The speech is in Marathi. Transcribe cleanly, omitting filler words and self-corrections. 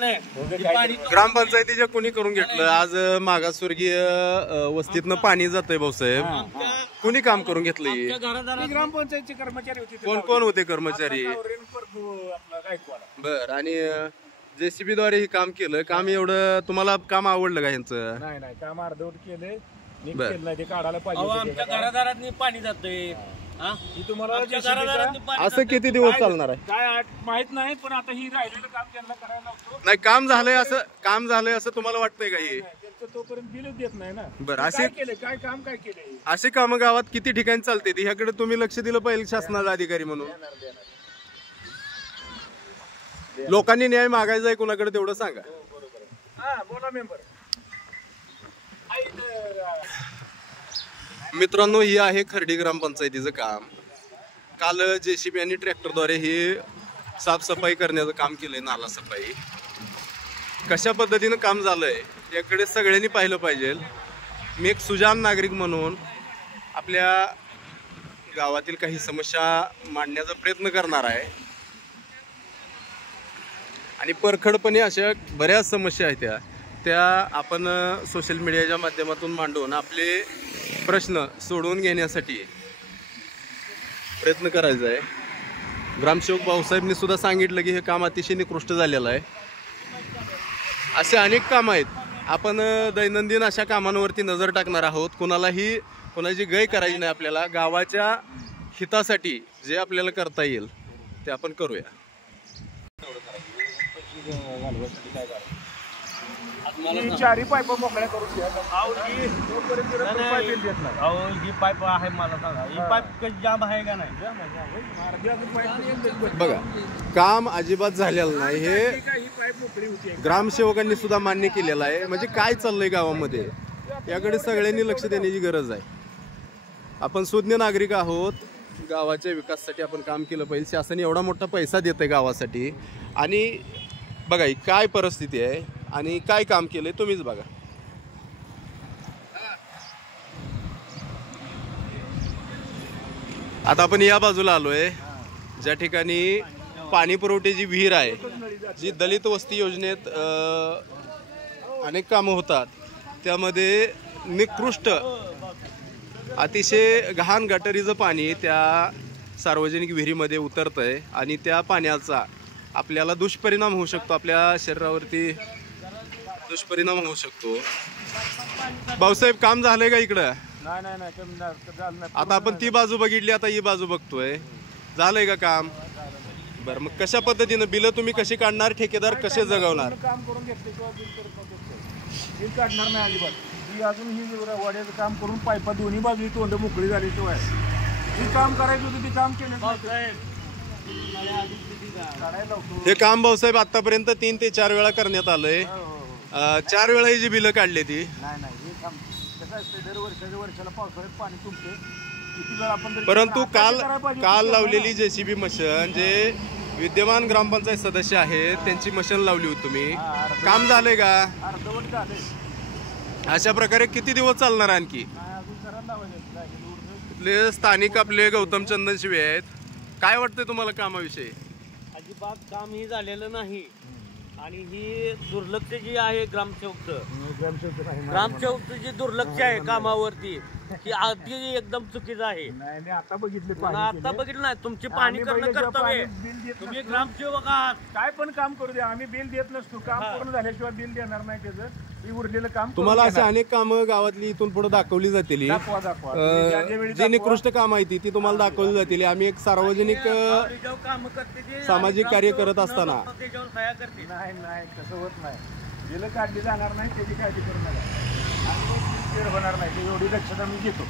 ग्रामपंचायतीच्या कोणी करून घेतलं? आज मागासवर्गीय वस्तीतनं पाणी जातंय भाऊसाहेब, कोणी काम करून घेतलं? ग्रामपंचायतचे कर्मचारी होते. कोण कोण होते कर्मचारी? बर, आणि JCB द्वारे हे काम केलं. काम एवढं तुम्हाला काम आवडलं का ह्यांचं? नाही, काम अर्धवट केले. बर, काढायला पाहिजे. आमच्या घरादारात पाणी जातंय. असं किती दिवस चालणार आहे काय माहित नाही, पण आता ही राहिलेलं काम त्यांना करायला लागतो. नाही, काम झालंय असं तुम्हाला वाटतंय का? हे तोपर्यंत बिलच देत नाही ना. बरं, असे केले काय काम काय केले? असे काम गावात किती ठिकाणी चालते? ह्याकडे तुम्ही लक्ष दिलं पाहिजे शासनाचा अधिकारी म्हणून. लोकांनी न्याय मागायचा आहे कुणाकडे तेवढं सांगा. बोला मेंबर. मित्रांनो, ही आहे खर्डी ग्रामपंचायतीचं काम. काल JCB आणि ट्रॅक्टरद्वारे हे साफसफाई करण्याचं काम केलंय, नाला सफाई. कशा पद्धतीनं काम झालंय याकडे सगळ्यांनी पाहिलं पाहिजे. मी एक सुजाण नागरिक म्हणून आपल्या गावातील काही समस्या मांडण्याचा प्रयत्न करणार आहे. आणि परखडपणे अशा बऱ्याच समस्या आहेत त्या आपण सोशल मीडियाच्या माध्यमातून मांडून आपले प्रश्न सोडवून घेण्यासाठी प्रयत्न करायचा आहे. ग्रामसेवक भाऊसाहेबनी सुद्धा सांगितलं की हे काम अतिशय निकृष्ट झालेलं आहे. असे अनेक कामं आहेत. आपण दैनंदिन अशा कामांवरती नजर टाकणार आहोत. कोणाची गय करायची नाही. आपल्याला गावाच्या हितासाठी जे आपल्याला करता येईल ते आपण करूया. चारी पाईप मोकळ्या करून द्या. ही पाईप आहे, मला सांगा ही पाईप जाम आहे का नाही? बघा, काम अजिबात झालेलं नाही. हे ग्रामसेवकांनी सुद्धा मान्य केलेलं आहे. म्हणजे काय चाललंय गावामध्ये याकडे सगळ्यांनी लक्ष देण्याची गरज आहे. आपण सुज्ञ नागरिक आहोत. गावाच्या विकासासाठी आपण काम केलं पाहिजे. शासन एवढा मोठा पैसा देतंय गावासाठी, आणि बघा ही काय परिस्थिती आहे आणि काय काम केलंय तुम्हीच बघा. आता आपण या बाजूला आलोय ज्या ठिकाणी पाणी पुरवठ्याची विहीर आहे, जी दलित वस्ती योजनेत अनेक कामं होतात. त्यामध्ये निकृष्ट अतिशय घाण गटारीचं पाणी त्या सार्वजनिक विहिरीमध्ये उतरतंय आणि त्या पाण्याचा आपल्याला दुष्परिणाम होऊ शकतो. आपल्या शरीरावरती दुष्परिणाम होऊ शकतो. भाऊसाहेब, काम झालंय का इकडं? नाही. आता आपण ती बाजू बघितली, आता ही बाजू बघतोय. झालंय का काम? बरं, मग कशा पद्धतीनं बिलं तुम्ही कशी काढणार? ठेकेदार कसे जगवणार? काम करून घेतल्याशिवाय बिल काढणार नाही अजिबात. ही अजून ही वाड्याचं काम करून पाईपा दोन्ही बाजू तोंड मोकळी झाल्याशिवाय ही काम करायचं होतं ते काम केलं. हे काम भाऊसाहेब आतापर्यंत 3 ते 4 वेळा करण्यात आलंय. 4 वेळा ही जी बिलं काढली ती. नाही हे काम कसं असतं, वर्षाला पावसाळ्यात पाणी तुमते किती वेळा आपण. परंतु काल लावलेली JCB मशीन, जे विद्यमान ग्रामपंचायत सदस्य आहेत त्यांची मशीन लावली होती तुम्ही, काम झालंय का? अर्धवट झाले. अशा प्रकारे किती दिवस चालणार आणखी? स्थानिक आपले गौतम चंदन शिवे आहेत. काय वाटतंय तुम्हाला कामाविषयी? अजिबात काम ही झालेलं नाही. आणि ही दुर्लक्ष जी आहे ग्रामसेवकचं जी दुर्लक्ष आहे कामावरती, की अगदी एकदम चुकीचं आहे. आता बघितलं नाही. तुमची पाणी करणं कर्तव्य. तुम्ही ग्रामसेवक आहात. काय पण काम करू द्या, आम्ही बिल देत नसतो. काम पूर्ण झाल्याशिवाय बिल देणार नाही. त्याचं उरलेलं काम तुम्हाला अशी अनेक कामं गावातली इथून पुढे दाखवली जातील. जी निकृष्ट काम आहे ती तुम्हाला दाखवली जातील. आम्ही एक सार्वजनिक सामाजिक कार्य करत असताना नाही तसं होत नाही. बिलं काढली जाणार नाही, त्याची काळजी करू नका. होणार नाही, एवढी दक्षता मी घेतो.